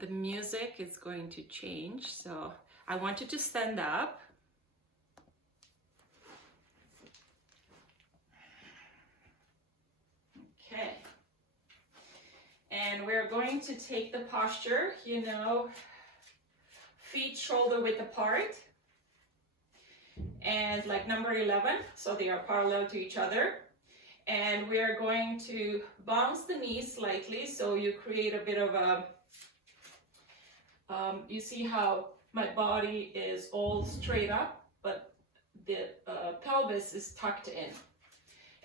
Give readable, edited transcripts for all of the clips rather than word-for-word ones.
The music is going to change, so I want you to stand up. Okay. And we're going to take the posture, you know, feet shoulder width apart. And like number 11, so they are parallel to each other. And we are going to bounce the knees slightly, so you create a bit of a, you see how my body is all straight up, but the pelvis is tucked in.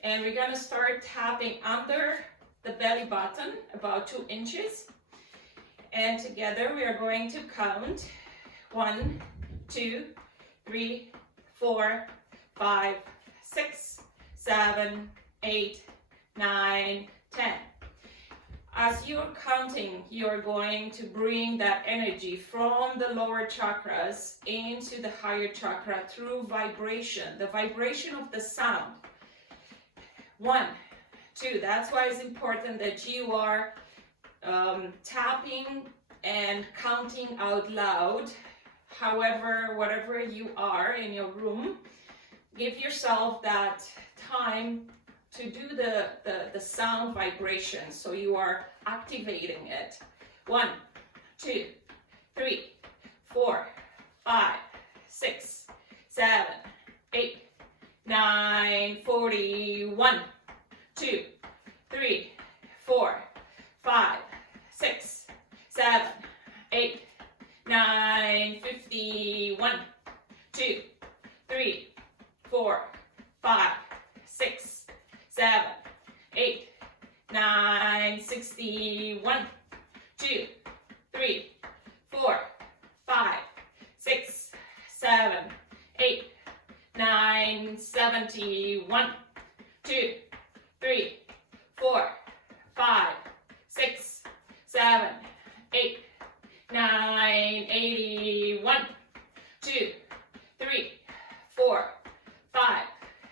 And we're gonna start tapping under the belly button, about 2 inches. And together we are going to count 1, 2, 3, 4, 5, 6, 7, 8, 9, 10. As you're counting, you're going to bring that energy from the lower chakras into the higher chakra through vibration, the vibration of the sound. 1, 2, that's why it's important that you are tapping and counting out loud. However, whatever you are in your room, give yourself that time to do the sound vibration, so you are activating it. 1, 2, 3, 4, 5, 6, 7, 8, 9, 40, 1, 2, 3, 4, 5, 6, 7, 8, 9, 50, 1, 2, 3, 4, 5, 6, 7, 8, 9, 60, 1, 2, 3, 4, 5, 6, 7, 8, 9, 70, 1, 2, 3, 4, 5, 6, 7, 8, 9, 80, 1, 2, 3, 4, 5,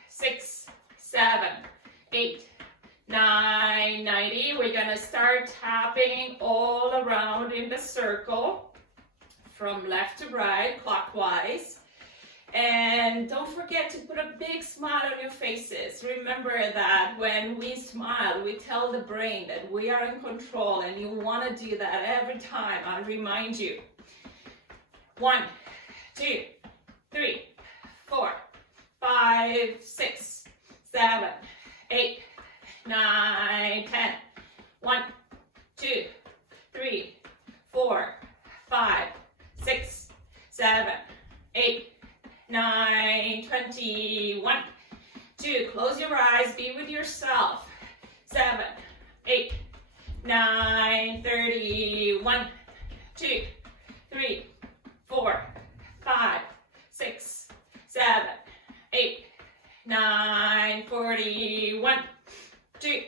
6, 7, 8, 9, 90. We're gonna start tapping all around in the circle from left to right, clockwise. And don't forget to put a big smile on your faces. Remember that when we smile, we tell the brain that we are in control, and you want to do that every time. I'll remind you. 1, 2, 3, 4, 5, 6, 7, 8, 9, 10. 1, 2, 3, 4, 5, 6, 7, 8, 9, 20, 1, 2, close your eyes, be with yourself. 7, 8, 9, 30, 1, 2, 3, 4, 5, 6, 7, 8, 9, 40, 1, 2,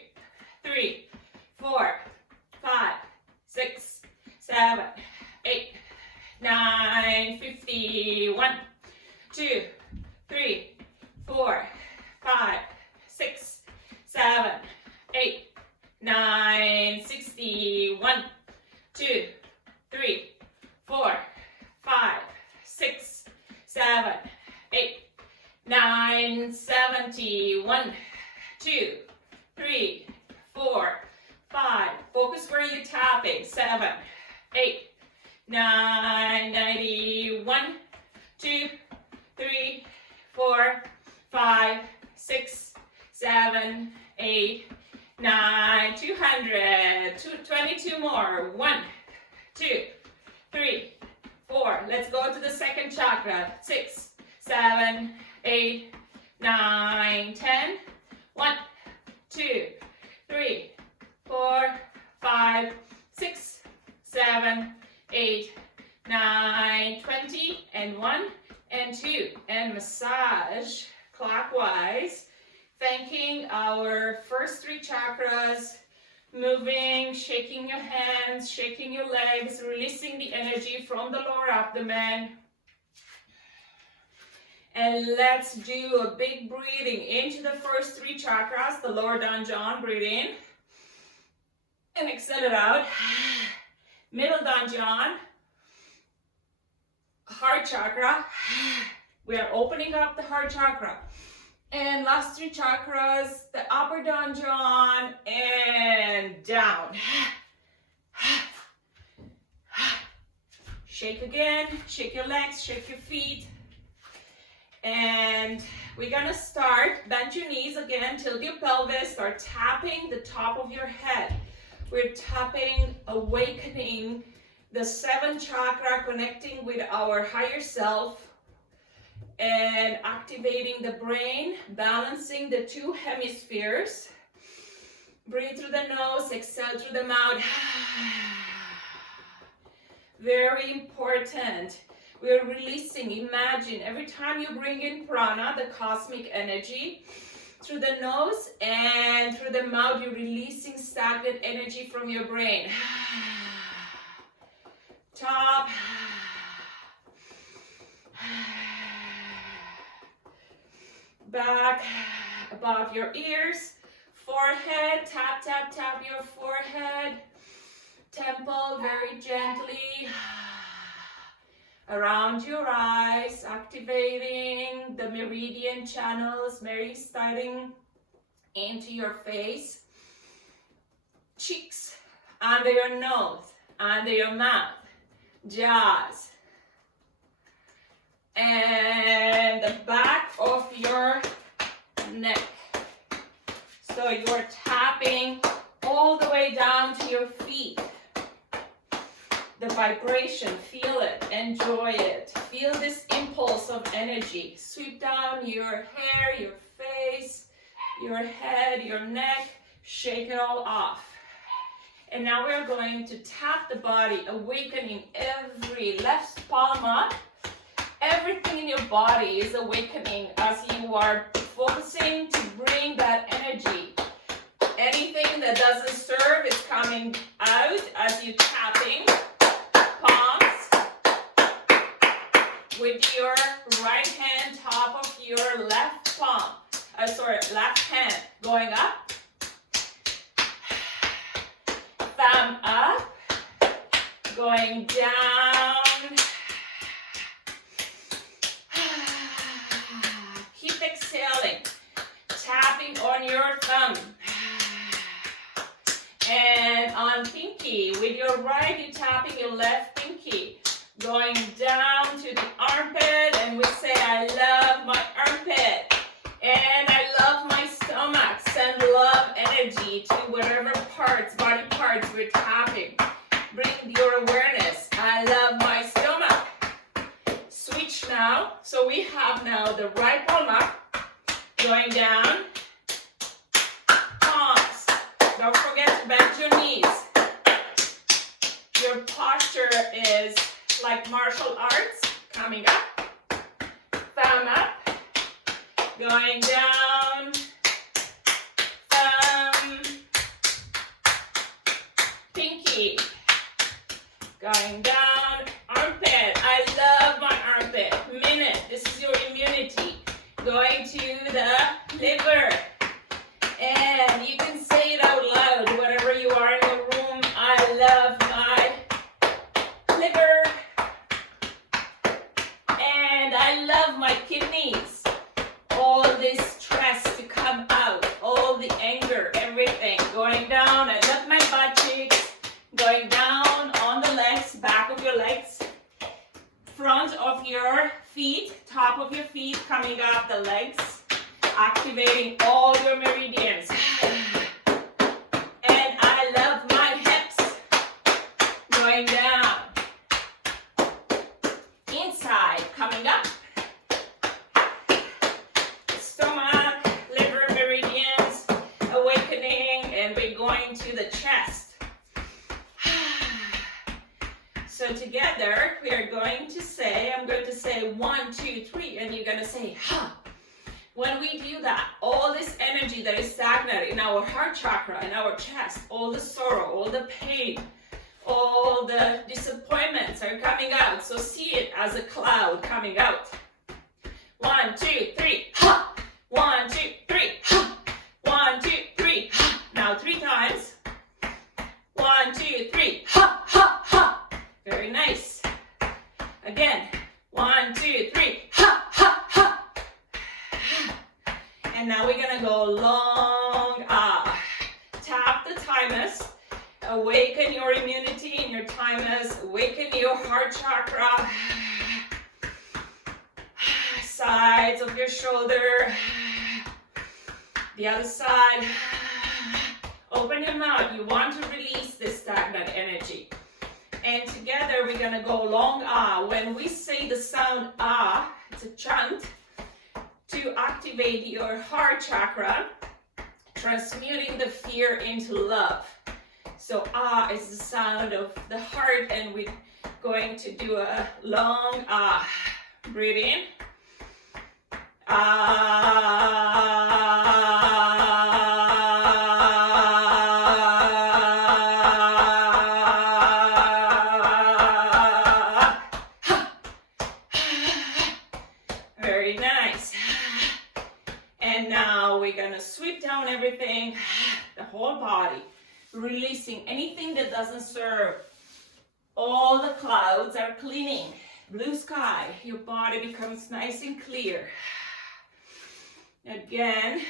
3, 4, 5, 6, 7, 8, 9, 50, 1, 2, 3, 4, 5, 6, 7, 8, 9, 60, 1, 2, 3, 4, 5, 6, 7, 8, 9, 70, 1, 2, 3, 4, 5. Focus where you're tapping. 7, 8, 9, 90, 1, 2, 3, 4, 5, 6, 7, 8, 9, 200, 22 more. 1, 2, 3, 4. Let's go to the second chakra. 6, 7, 8, 9, 10. 1, 2, 3, 4, 5, 6, 7, 8, 9, 20, and 1, and 2. And massage clockwise, thanking our first 3 chakras, moving, shaking your hands, shaking your legs, releasing the energy from the lower abdomen. And let's do a big breathing into the first 3 chakras, the lower danjan. Breathe in and exhale it out. Middle Danjan, heart chakra. We are opening up the heart chakra. And last 3 chakras, the upper Danjan and down. Shake again, shake your legs, shake your feet. And we're gonna start, bend your knees again, tilt your pelvis, start tapping the top of your head. We're tapping, awakening the 7th chakra, connecting with our higher self and activating the brain, balancing the 2 hemispheres. Breathe through the nose, exhale through the mouth. Very important. We're releasing, imagine, every time you bring in prana, the cosmic energy, through the nose and through the mouth, you're releasing stagnant energy from your brain. Top. Back, above your ears. Forehead, tap, tap, tap your forehead. Temple, very gently. Around your eyes, activating the meridian channels, very starting into your face. Cheeks, under your nose, under your mouth, jaws. And the back of your neck. So you're tapping all the way down to your feet. The vibration, feel it, enjoy it. Feel this impulse of energy. Sweep down your hair, your face, your head, your neck. Shake it all off. And now we're going to tap the body, awakening every left palm up. Everything in your body is awakening as you are focusing to bring that energy. Anything that doesn't serve is coming out as you're tapping palms with your right hand, top of your left palm. Left hand going up. Thumb up. Going down. Keep exhaling. Tapping on your thumb. And on pinky, with your right, you're tapping your left pinky. Going down to the armpit, and we say, I love my armpit. And I love my stomach. Send love energy to whatever parts, body parts we're tapping. Bring your awareness. I love my stomach. Switch now. So we have now the right palm up, going down. Palms. Don't forget to bend your knees. Your posture is like martial arts. Coming up. Thumb up. Going down. Thumb. Pinky. Going down. Armpit. I love my armpit. Minute. This is your immunity. Going to the liver. And you can say it out loud, whatever you are in the room. I love my liver. And I love my kidneys. All this stress to come out, all the anger, everything. Going down, I love my butt cheeks. Going down on the legs, back of your legs. Front of your feet, top of your feet, coming up the legs. Activating all your meridians. And I love my hips. Going down. Inside, coming up. Stomach, liver, meridians, awakening, and we're going to the chest. So together, we are going to say, I'm going to say 1, 2, 3, and you're going to say, ha. When we do that, all this energy that is stagnant in our heart chakra, in our chest, all the sorrow, all the pain, all the disappointments are coming out. So see it as a cloud coming out. 1, 2, 3, ha! 1, 2, 3, ha! 1, 2, 3, ha! Now 3 times. 1, 2, 3, ha, ha, ha! your heart chakra, sides of your shoulder, the other side. Open your mouth. You want to release this stagnant energy. And together we're going to go long ah. When we say the sound ah, it's a chant to activate your heart chakra, transmuting the fear into love. So ah is the sound of the heart, and we're going to do a long ah. Breathe in. Very nice. And now we're gonna sweep down everything, the whole body, releasing anything that doesn't serve. All the clouds are cleaning. Blue sky, your body becomes nice and clear. Again,